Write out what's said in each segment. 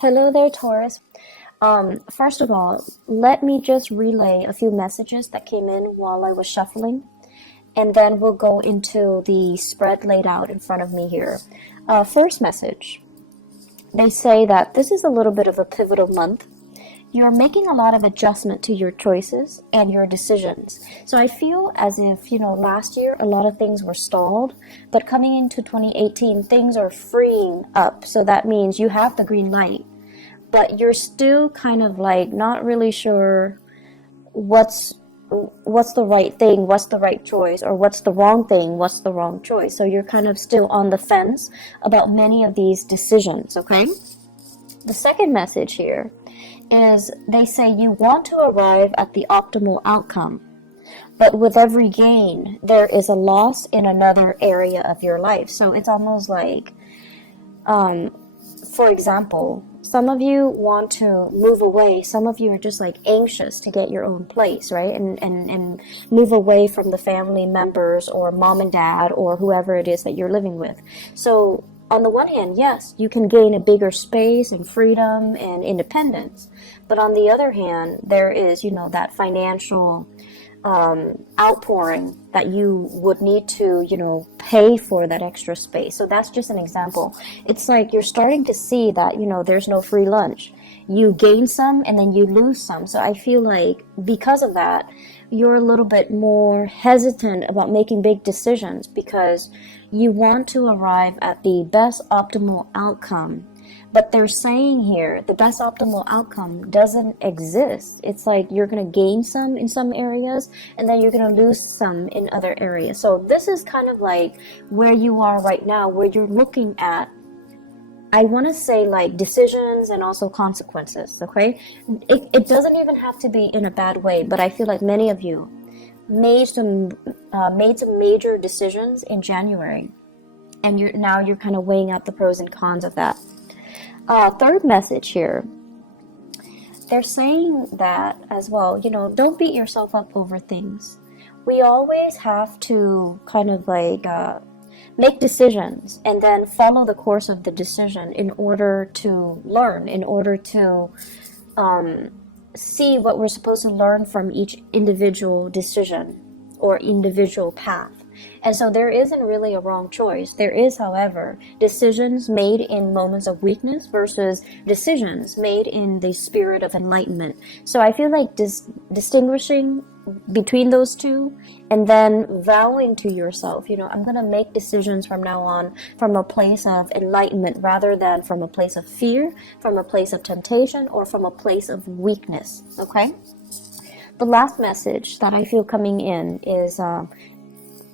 Hello there, Taurus. First of all, let me just relay a few messages that came in while I was shuffling, and then we'll go into the spread laid out in front of me here. First message, they say that this is a little bit of a pivotal month. You're making a lot of adjustment to your choices and your decisions. So I feel as if, last year a lot of things were stalled, but coming into 2018, things are freeing up. So that means you have the green light, but you're still kind of like not really sure what's the right thing, what's the right choice, or what's the wrong thing, what's the wrong choice. So you're kind of still on the fence about many of these decisions, okay? The second message here is they say you want to arrive at the optimal outcome, but with every gain, there is a loss in another area of your life. So it's almost like, for example, some of you want to move away. Some of you are just like anxious to get your own place, right? And move away from the family members or mom and dad or whoever it is that you're living with. So on the one hand, yes, you can gain a bigger space and freedom and independence. But on the other hand, there is, that financial outpouring that you would need to, pay for that extra space. So that's just an example. It's like you're starting to see that, there's no free lunch. You gain some and then you lose some. So I feel like because of that, you're a little bit more hesitant about making big decisions because you want to arrive at the best optimal outcome. But they're saying here the best optimal outcome doesn't exist. It's like you're going to gain some in some areas and then you're going to lose some in other areas. So this is kind of like where you are right now, where you're looking at, I want to say, like decisions and also consequences, okay? It doesn't even have to be in a bad way, but I feel like many of you made some major decisions in January, and you're kind of weighing out the pros and cons of that. Third message here, they're saying that as well, don't beat yourself up over things. We always have to kind of like make decisions and then follow the course of the decision in order to learn, in order to see what we're supposed to learn from each individual decision or individual path. And so there isn't really a wrong choice. There is, however, decisions made in moments of weakness versus decisions made in the spirit of enlightenment. So I feel like distinguishing between those two and then vowing to yourself, I'm going to make decisions from now on from a place of enlightenment rather than from a place of fear, from a place of temptation, or from a place of weakness, okay? The last message that I feel coming in is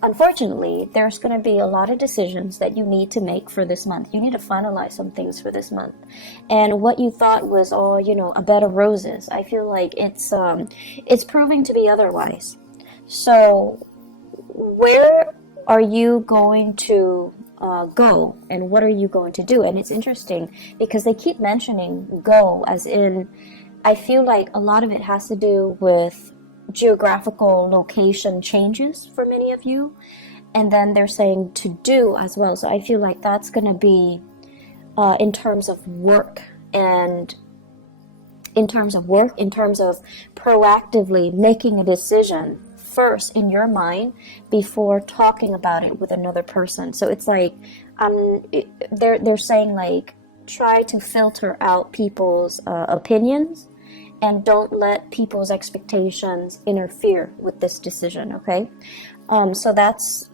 unfortunately, there's going to be a lot of decisions that you need to make for this month. You need to finalize some things for this month. And what you thought was all, a bed of roses, I feel like it's proving to be otherwise. So where are you going to go and what are you going to do? And it's interesting because they keep mentioning go as in, I feel like a lot of it has to do with geographical location changes for many of you, and then they're saying to do as well. So I feel like that's going to be in terms of work and in terms of proactively making a decision first in your mind before talking about it with another person. So it's like they're saying like try to filter out people's opinions and don't let people's expectations interfere with this decision, okay? So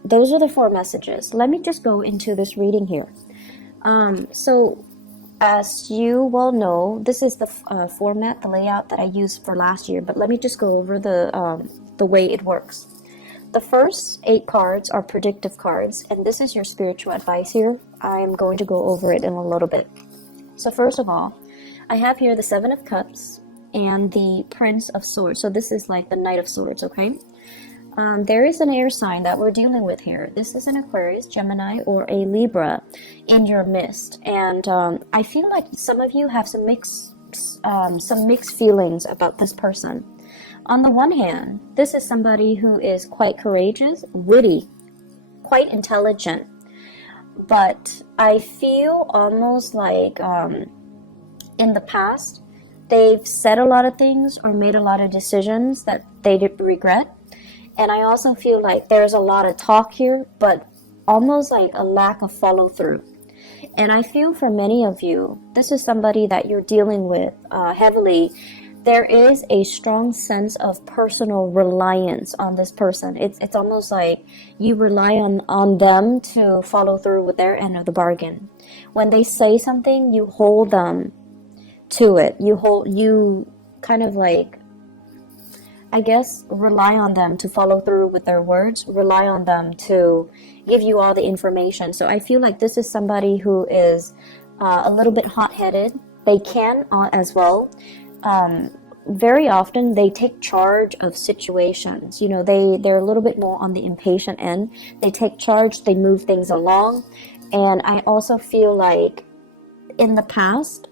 those are the 4 messages. Let me just go into this reading here. So as you well know, this is the format, the layout that I used for last year, but let me just go over the way it works. The first 8 cards are predictive cards, and this is your spiritual advice here. I'm going to go over it in a little bit. So first of all, I have here the 7 of Cups and the Prince of Swords. So this is like the Knight of Swords, okay? There is an air sign that we're dealing with here. This is an Aquarius, Gemini, or a Libra in your midst. And I feel like some of you have some mixed feelings about this person. On the one hand, this is somebody who is quite courageous, witty, quite intelligent. But I feel almost like in the past, they've said a lot of things or made a lot of decisions that they did regret. And I also feel like there's a lot of talk here, but almost like a lack of follow through. And I feel for many of you, this is somebody that you're dealing with heavily. There is a strong sense of personal reliance on this person. It's almost like you rely on them to follow through with their end of the bargain. When they say something, you hold them to it. You kind of like, I guess, rely on them to follow through with their words, rely on them to give you all the information. So I feel like this is somebody who is a little bit hot-headed. They can as well. Very often they take charge of situations. You know, they're a little bit more on the impatient end. They take charge, they move things along. And I also feel like in the past,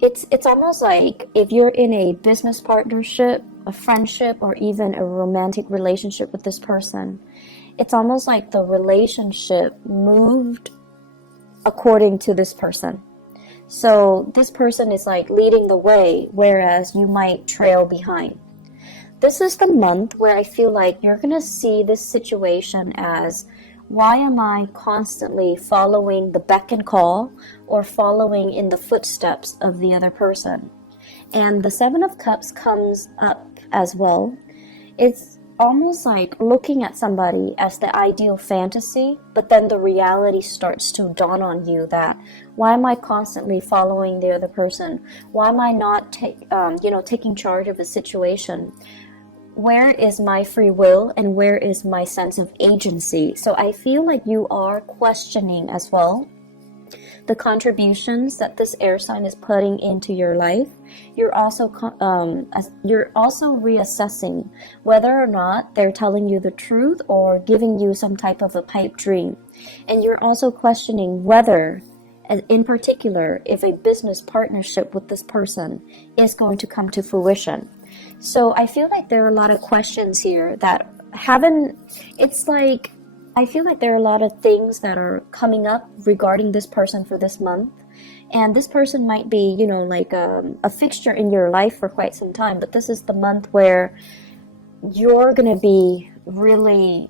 it's almost like if you're in a business partnership, a friendship, or even a romantic relationship with this person, it's almost like the relationship moved according to this person. So this person is like leading the way, whereas you might trail behind. This is the month where I feel like you're going to see this situation as, why am I constantly following the beck and call or following in the footsteps of the other person? And the Seven of Cups comes up as well. It's almost like looking at somebody as the ideal fantasy, but then the reality starts to dawn on you that, why am I constantly following the other person? Why am I not taking charge of a situation? Where is my free will and where is my sense of agency? So I feel like you are questioning as well the contributions that this air sign is putting into your life. You're also reassessing whether or not they're telling you the truth or giving you some type of a pipe dream. And you're also questioning whether, in particular, if a business partnership with this person is going to come to fruition. So I feel like there are a lot of questions here that I feel like there are a lot of things that are coming up regarding this person for this month. And this person might be, like a fixture in your life for quite some time. But this is the month where you're going to be really,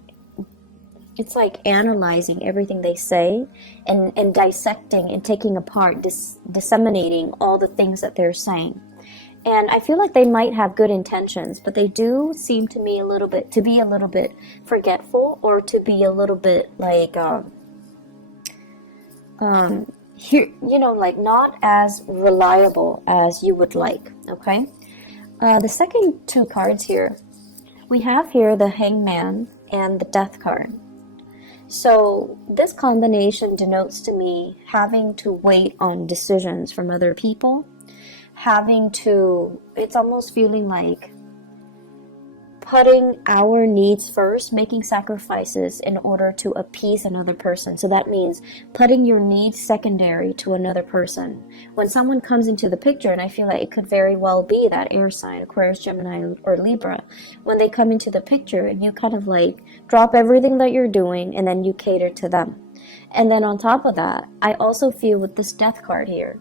it's like analyzing everything they say and dissecting and taking apart, disseminating all the things that they're saying. And I feel like they might have good intentions, but they do seem to me to be a little bit forgetful, or to be a little bit like, like not as reliable as you would like. Okay. The second two cards here, we have here the Hangman and the Death card. So this combination denotes to me having to wait on decisions from other people. It's almost feeling like putting our needs first, making sacrifices in order to appease another person. So that means putting your needs secondary to another person. When someone comes into the picture, and I feel like it could very well be that air sign, Aquarius, Gemini, or Libra, when they come into the picture, and you kind of like drop everything that you're doing and then you cater to them. And then on top of that, I also feel with this Death card here,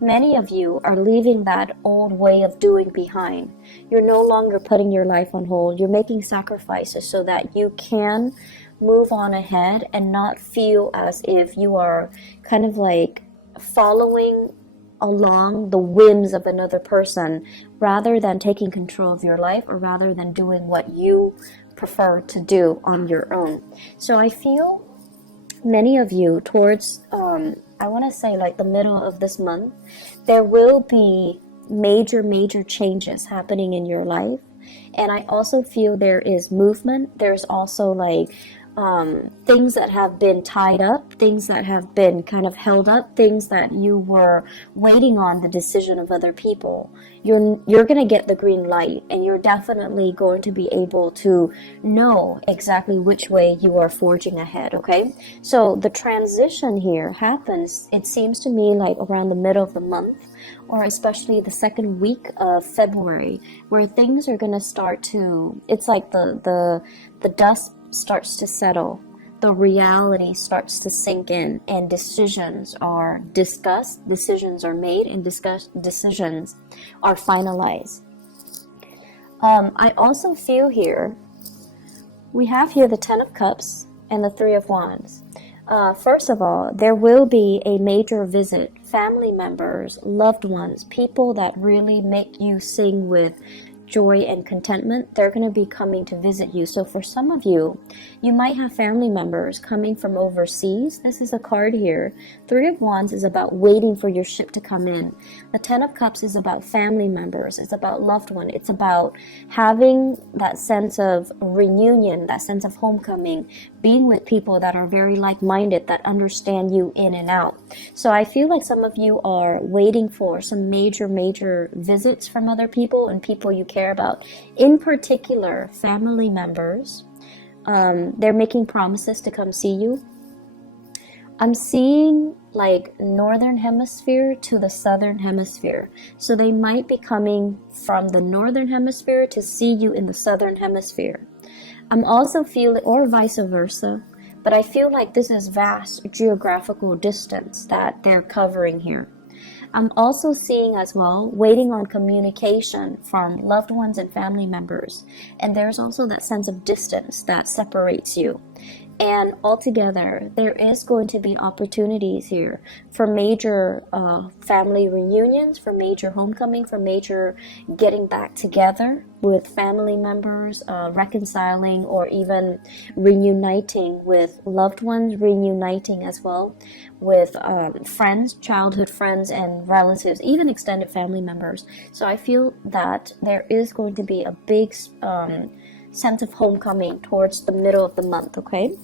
many of you are leaving that old way of doing behind. You're no longer putting your life on hold. You're making sacrifices so that you can move on ahead and not feel as if you are kind of like following along the whims of another person, rather than taking control of your life, or rather than doing what you prefer to do on your own. So I feel many of you towards I want to say like the middle of this month, there will be major changes happening in your life. And I also feel there is movement. There's also like things that have been tied up, things that have been kind of held up, things that you were waiting on the decision of other people. You're going to get the green light, and you're definitely going to be able to know exactly which way you are forging ahead, okay? So the transition here happens, it seems to me, like around the middle of the month, or especially the second week of February, where things are going to start to, it's like the dust starts to settle. the reality starts to sink in, and decisions are discussed, decisions are made, and decisions are finalized. I also feel here, we have here the Ten of Cups and the Three of Wands. First of all, there will be a major visit. Family members, loved ones, people that really make you sing with joy and contentment, they're going to be coming to visit you. So for some of you, you might have family members coming from overseas. This is a card here. Three of Wands is about waiting for your ship to come in. The Ten of Cups is about family members. It's about loved one. It's about having that sense of reunion, that sense of homecoming, being with people that are very like-minded, that understand you in and out. So I feel like some of you are waiting for some major visits from other people and people you care about. In particular, family members. They're making promises to come see you. I'm seeing like northern hemisphere to the southern hemisphere. So they might be coming from the northern hemisphere to see you in the southern hemisphere. I'm also feeling, or vice versa, but I feel like this is vast geographical distance that they're covering here. I'm also seeing as well, waiting on communication from loved ones and family members. And there's also that sense of distance that separates you. And altogether, there is going to be opportunities here for major family reunions, for major homecoming, for major getting back together with family members, reconciling, or even reuniting with loved ones, reuniting as well with friends, childhood friends and relatives, even extended family members. So I feel that there is going to be a big sense of homecoming towards the middle of the month, okay?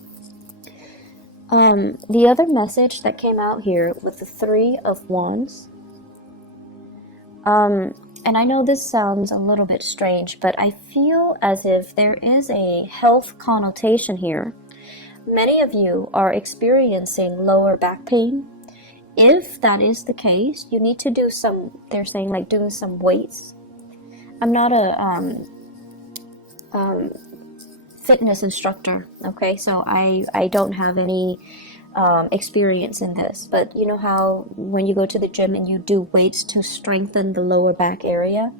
The other message that came out here with the Three of Wands, and I know this sounds a little bit strange, but I feel as if there is a health connotation here. Many of you are experiencing lower back pain. If that is the case, you need to do some, they're saying like doing some weights. I'm not a fitness instructor, okay, so I don't have any experience in this, but you know how when you go to the gym and you do weights to strengthen the lower back area?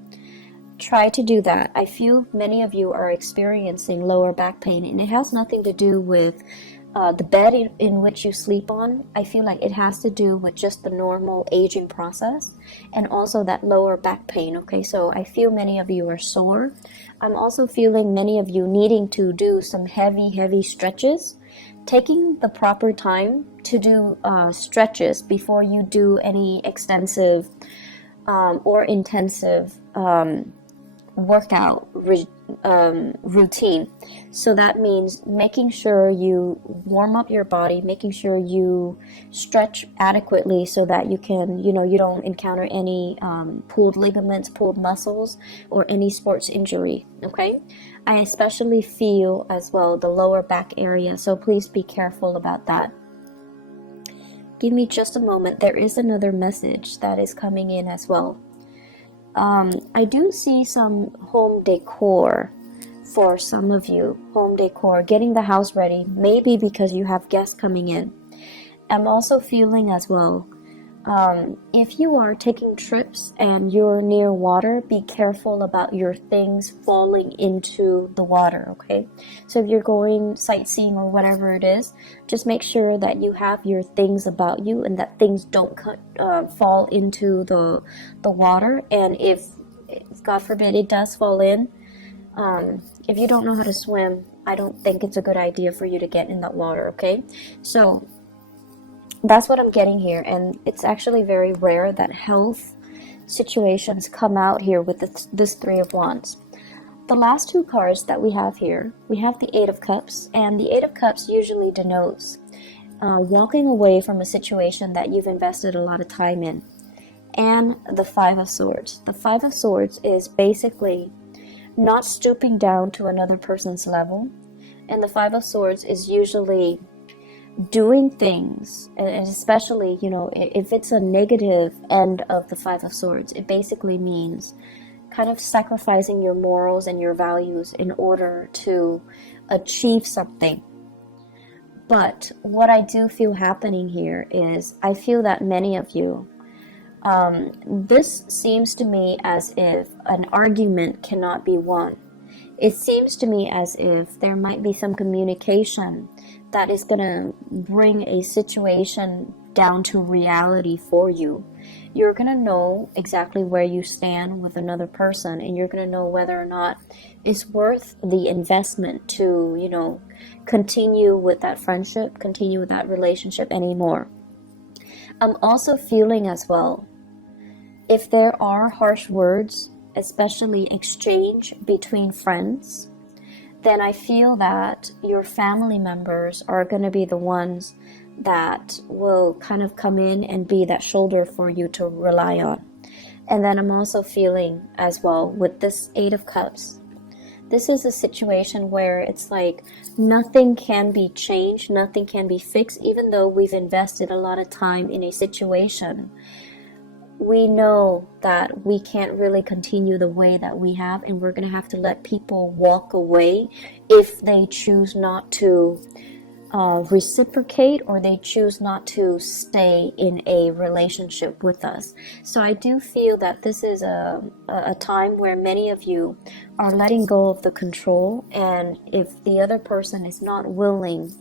Try to do that. I feel many of you are experiencing lower back pain, and it has nothing to do with the bed in which you sleep on. I feel like it has to do with just the normal aging process and also that lower back pain, okay? So I feel many of you are sore. I'm also feeling many of you needing to do some heavy stretches. Taking the proper time to do stretches before you do any extensive or intensive workout routine. So that means making sure you warm up your body, making sure you stretch adequately so that you can, you don't encounter any pulled ligaments, pulled muscles, or any sports injury, okay? I especially feel as well the lower back area, so please be careful about that. Give me just a moment. There is another message that is coming in as well. I do see some home decor for some of you. Home decor, getting the house ready, maybe because you have guests coming in. I'm also feeling as well, if you are taking trips and you're near water, be careful about your things falling into the water, okay? So if you're going sightseeing or whatever it is, just make sure that you have your things about you and that things don't fall into the water. And if God forbid it does fall in, if you don't know how to swim, I don't think it's a good idea for you to get in that water, okay? So that's what I'm getting here, and it's actually very rare that health situations come out here with this Three of Wands. The last two cards that we have here, we have the Eight of Cups, and the Eight of Cups usually denotes walking away from a situation that you've invested a lot of time in, and the Five of Swords. The Five of Swords is basically not stooping down to another person's level, and the Five of Swords is usually doing things, and especially, if it's a negative end of the Five of Swords, it basically means kind of sacrificing your morals and your values in order to achieve something. But what I do feel happening here is I feel that many of you, this seems to me as if an argument cannot be won. It seems to me as if there might be some communication that is going to bring a situation down to reality for you. You're going to know exactly where you stand with another person, and you're going to know whether or not it's worth the investment to, you know, continue with that friendship, continue with that relationship anymore. I'm also feeling as well, if there are harsh words, especially exchange between friends, then I feel that your family members are going to be the ones that will kind of come in and be that shoulder for you to rely on. And then I'm also feeling as well with this Eight of Cups, this is a situation where it's like nothing can be changed, nothing can be fixed, even though we've invested a lot of time in a situation. We know that we can't really continue the way that we have, and we're going to have to let people walk away if they choose not to reciprocate, or they choose not to stay in a relationship with us. So I do feel that this is a time where many of you are letting go of the control, and if the other person is not willing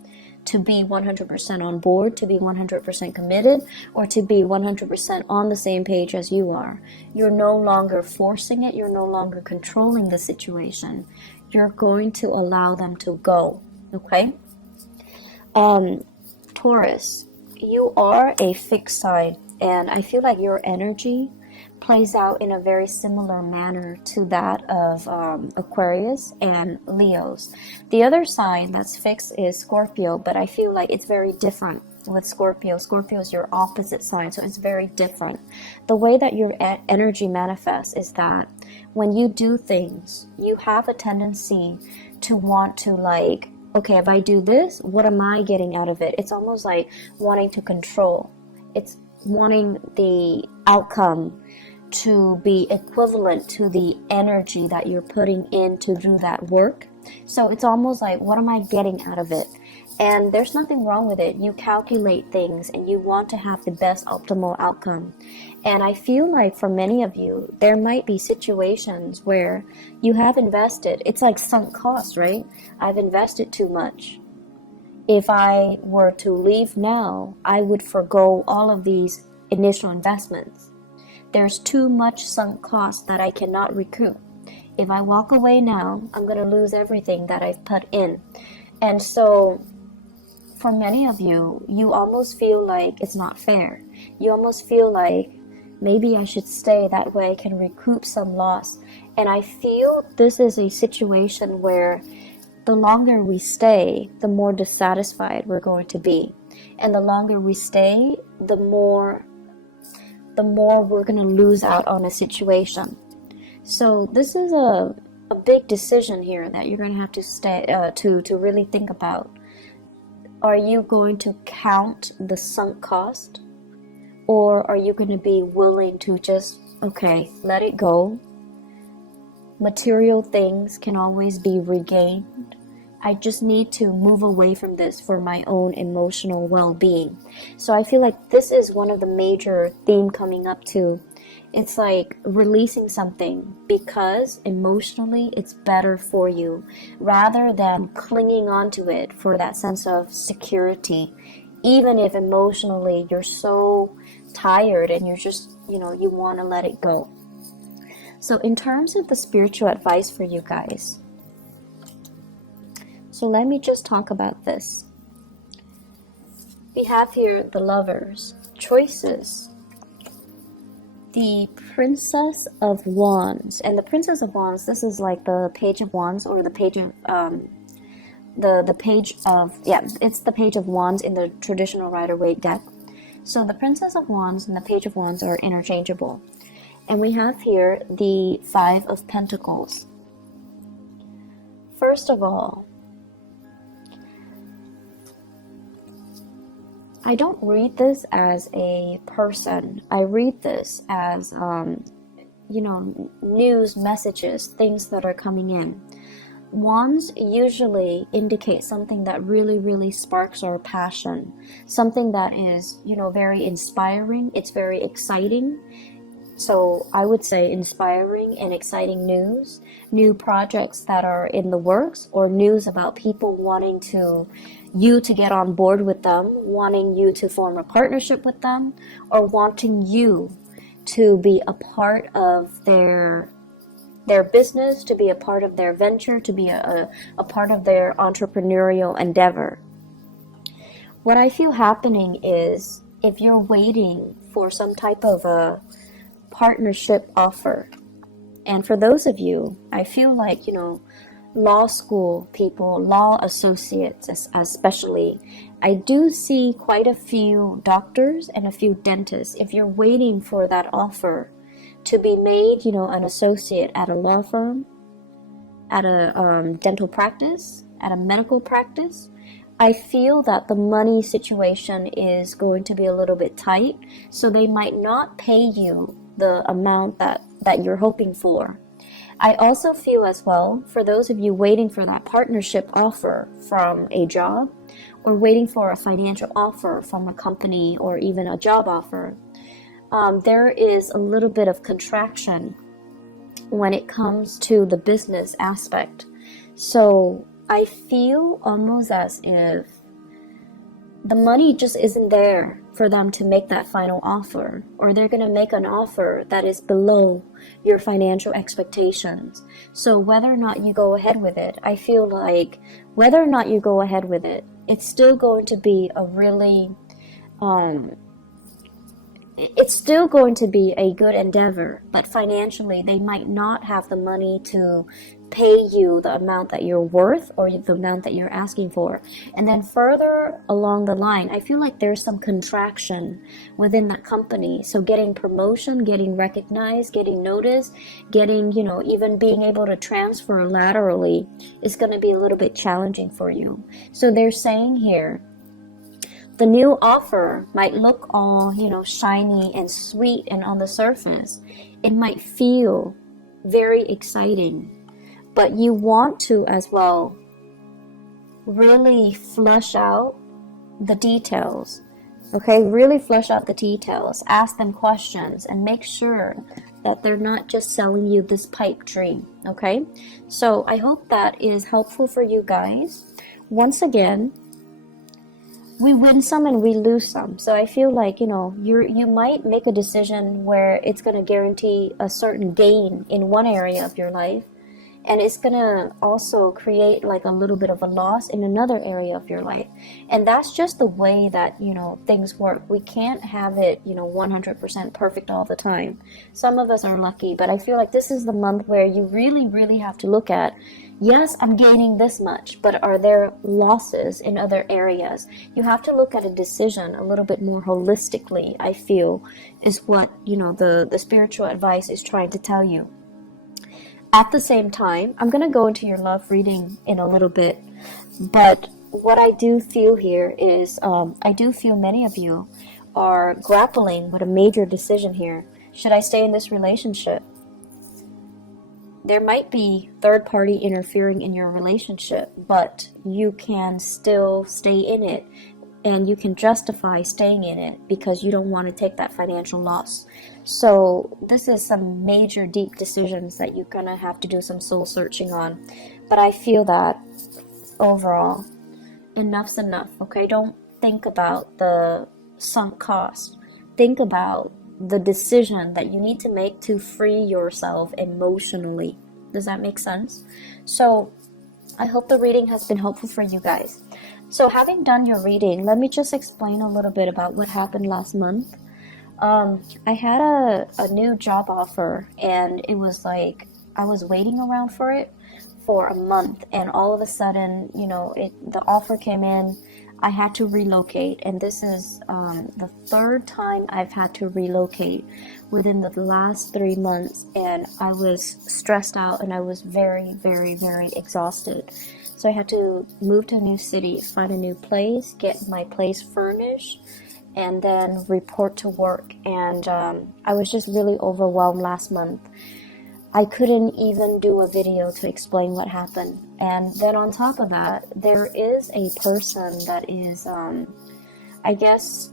to be 100% on board, to be 100% committed, or to be 100% on the same page as you are, you're no longer forcing it, you're no longer controlling the situation. You're going to allow them to go, okay? Taurus, you are a fixed sign, and I feel like your energy plays out in a very similar manner to that of Aquarius and Leos. The other sign that's fixed is Scorpio, but I feel like it's very different with Scorpio. Scorpio is your opposite sign, so it's very different. The way that your energy manifests is that when you do things, you have a tendency to want to, like, okay, if I do this, what am I getting out of it? It's almost like wanting to control. It's wanting the outcome to be equivalent to the energy that you're putting in to do that work. So it's almost like, what am I getting out of it? And there's nothing wrong with it. You calculate things and you want to have the best optimal outcome. And I feel like for many of you, there might be situations where you have invested. It's like sunk cost, right? I've invested too much. If I were to leave now, I would forgo all of these initial investments. There's too much sunk cost that I cannot recoup. If I walk away now, I'm going to lose everything that I've put in. And so for many of you, you almost feel like it's not fair. You almost feel like maybe I should stay, that way I can recoup some loss. And I feel this is a situation where the longer we stay, the more dissatisfied we're going to be. And the longer we stay, the more we're going to lose out on a situation. So this is a big decision here that you're going to have to stay to really think about. Are you going to count the sunk cost, or are you going to be willing to just, okay, let it go? Material things can always be regained. I just need to move away from this for my own emotional well-being. So I feel like this is one of the major themes coming up too. It's like releasing something because emotionally it's better for you, rather than clinging onto it for that sense of security. Even if emotionally you're so tired and you're just, you want to let it go. So in terms of the spiritual advice for you guys, so let me just talk about this. We have here the Lovers, choices, the Princess of Wands. And the Princess of Wands, this is like the Page of Wands, or the page of it's the Page of Wands in the traditional Rider-Waite deck. So the Princess of Wands and the Page of Wands are interchangeable. And we have here the Five of Pentacles. First of all, I don't read this as a person. I read this as, news, messages, things that are coming in. Wands usually indicate something that really, really sparks our passion, something that is, very inspiring. It's very exciting. So I would say inspiring and exciting news, new projects that are in the works, or news about people wanting you to get on board with them, wanting you to form a partnership with them, or wanting you to be a part of their business, to be a part of their venture, to be a part of their entrepreneurial endeavor. What I feel happening is, if you're waiting for some type of a partnership offer, and for those of you, I feel like, law school people, law associates especially, I do see quite a few doctors and a few dentists. If you're waiting for that offer to be made, an associate at a law firm, at a dental practice, at a medical practice, I feel that the money situation is going to be a little bit tight, so they might not pay you the amount that you're hoping for. I also feel as well, for those of you waiting for that partnership offer from a job, or waiting for a financial offer from a company, or even a job offer, there is a little bit of contraction when it comes to the business aspect. So I feel almost as if the money just isn't there for them to make that final offer, or they're going to make an offer that is below your financial expectations. So whether or not you go ahead with it, I feel like whether or not you go ahead with it, it's still going to be a really it's still going to be a good endeavor, but financially they might not have the money to pay you the amount that you're worth, or the amount that you're asking for. And then further along the line, I feel like there's some contraction within that company. So getting promotion, getting recognized, getting noticed, getting, even being able to transfer laterally is going to be a little bit challenging for you. So they're saying here, the new offer might look all, shiny and sweet, and on the surface, it might feel very exciting, but you want to as well really flush out the details. Okay, really flesh out the details, ask them questions, and make sure that they're not just selling you this pipe dream. Okay, so I hope that is helpful for you guys. Once again, we win some and we lose some. So I feel like, you might make a decision where it's going to guarantee a certain gain in one area of your life, and it's going to also create like a little bit of a loss in another area of your life. And that's just the way that, things work. We can't have it, 100% perfect all the time. Some of us are lucky, but I feel like this is the month where you really, really have to look at, yes, I'm gaining this much, but are there losses in other areas? You have to look at a decision a little bit more holistically, I feel, is what, the spiritual advice is trying to tell you. At the same time, I'm going to go into your love reading in a little bit, but what I do feel here is, I do feel many of you are grappling with a major decision here. Should I stay in this relationship? There might be third party interfering in your relationship, but you can still stay in it, and you can justify staying in it because you don't want to take that financial loss. So this is some major deep decisions that you're going to have to do some soul searching on. But I feel that overall, enough's enough, okay? Don't think about the sunk cost. Think about the decision that you need to make to free yourself emotionally. Does that make sense? So I hope the reading has been helpful for you guys. So having done your reading, let me just explain a little bit about what happened last month. I had a new job offer, and it was like I was waiting around for it for a month, and all of a sudden, the offer came in. I had to relocate, and this is the third time I've had to relocate within the last 3 months, and I was stressed out, and I was very, very, very exhausted. So I had to move to a new city, find a new place, get my place furnished, and then report to work. And I was just really overwhelmed last month. I couldn't even do a video to explain what happened. And then on top of that, there is a person that is, I guess,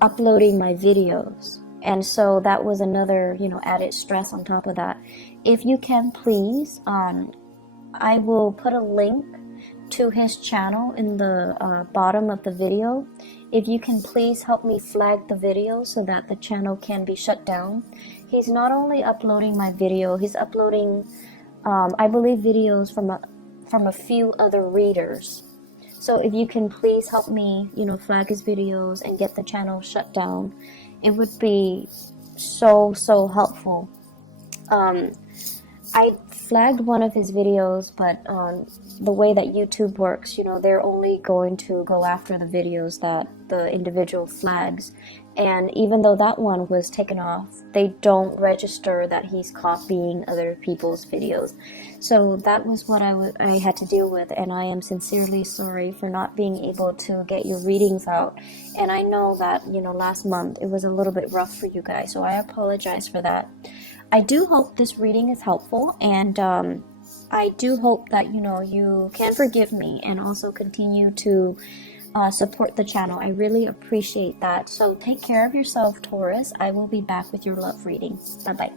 uploading my videos. And so that was another, added stress on top of that. If you can, please, I will put a link to his channel in the bottom of the video. If you can please help me flag the video so that the channel can be shut down. He's not only uploading my video, he's uploading, I believe, videos from a few other readers. So if you can please help me, flag his videos and get the channel shut down, it would be so helpful. I flagged one of his videos, but the way that YouTube works, they're only going to go after the videos that the individual flags. And even though that one was taken off, they don't register that he's copying other people's videos. So that was what I had to deal with, and I am sincerely sorry for not being able to get your readings out. And I know that, last month it was a little bit rough for you guys, so I apologize for that. I do hope this reading is helpful, and I do hope that, you can forgive me and also continue to support the channel. I really appreciate that. So take care of yourself, Taurus. I will be back with your love reading. Bye-bye.